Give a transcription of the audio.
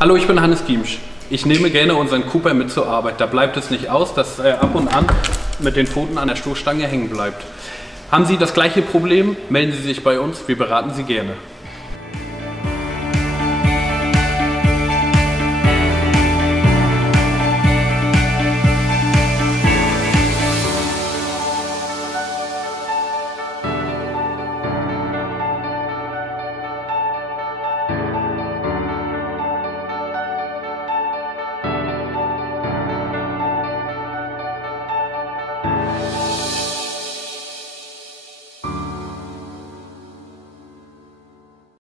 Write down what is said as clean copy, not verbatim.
Hallo, ich bin Hannes Giemsch. Ich nehme gerne unseren Cooper mit zur Arbeit. Da bleibt es nicht aus, dass er ab und an mit den Pfoten an der Stoßstange hängen bleibt. Haben Sie das gleiche Problem? Melden Sie sich bei uns, wir beraten Sie gerne.